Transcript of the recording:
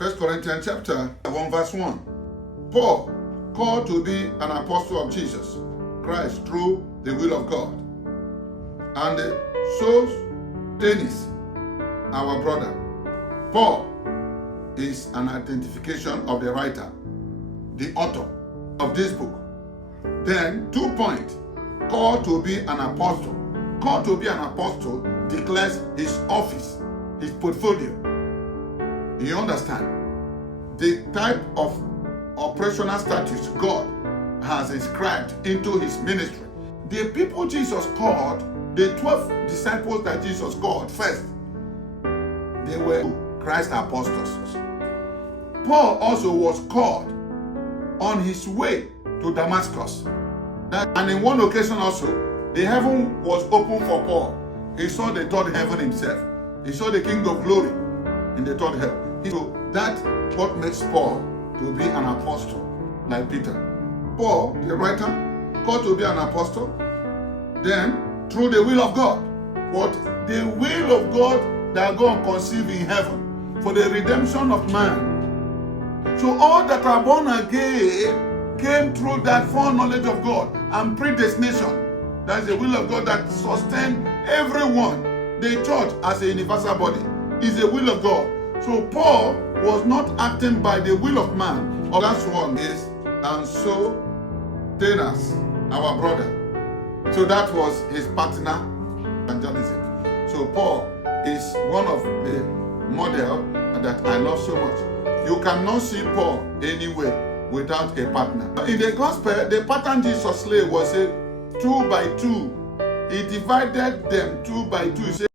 1 Corinthians chapter 1 verse 1. Paul, called to be an apostle of Jesus Christ through the will of God. And Sosthenes, our brother. Paul is an identification of the writer, the author of this book. Then 2 points. Called to be an apostle. Called to be an apostle declares his office, his portfolio. You understand? The type of operational status God has inscribed into his ministry. The people Jesus called, the 12 disciples that Jesus called first, they were Christ's apostles. Paul also was called on his way to Damascus. And in one occasion also, the heaven was open for Paul. He saw the third heaven himself. He saw the King of Glory in the third heaven. So that's what makes Paul to be an apostle like Peter. Paul, the writer, called to be an apostle, then through the will of God. What the will of God that God conceived in heaven for the redemption of man. So all that are born again came through that foreknowledge of God and predestination. That's the will of God that sustained everyone. The church as a universal body is the will of God. So Paul was not acting by the will of man. Or last one is, and so Sosthenes, our brother. So that was his partner evangelism. So Paul is one of the model that I love so much. You cannot see Paul anywhere without a partner. In the gospel, the pattern Jesus laid was a 2 by 2. He divided them 2 by 2.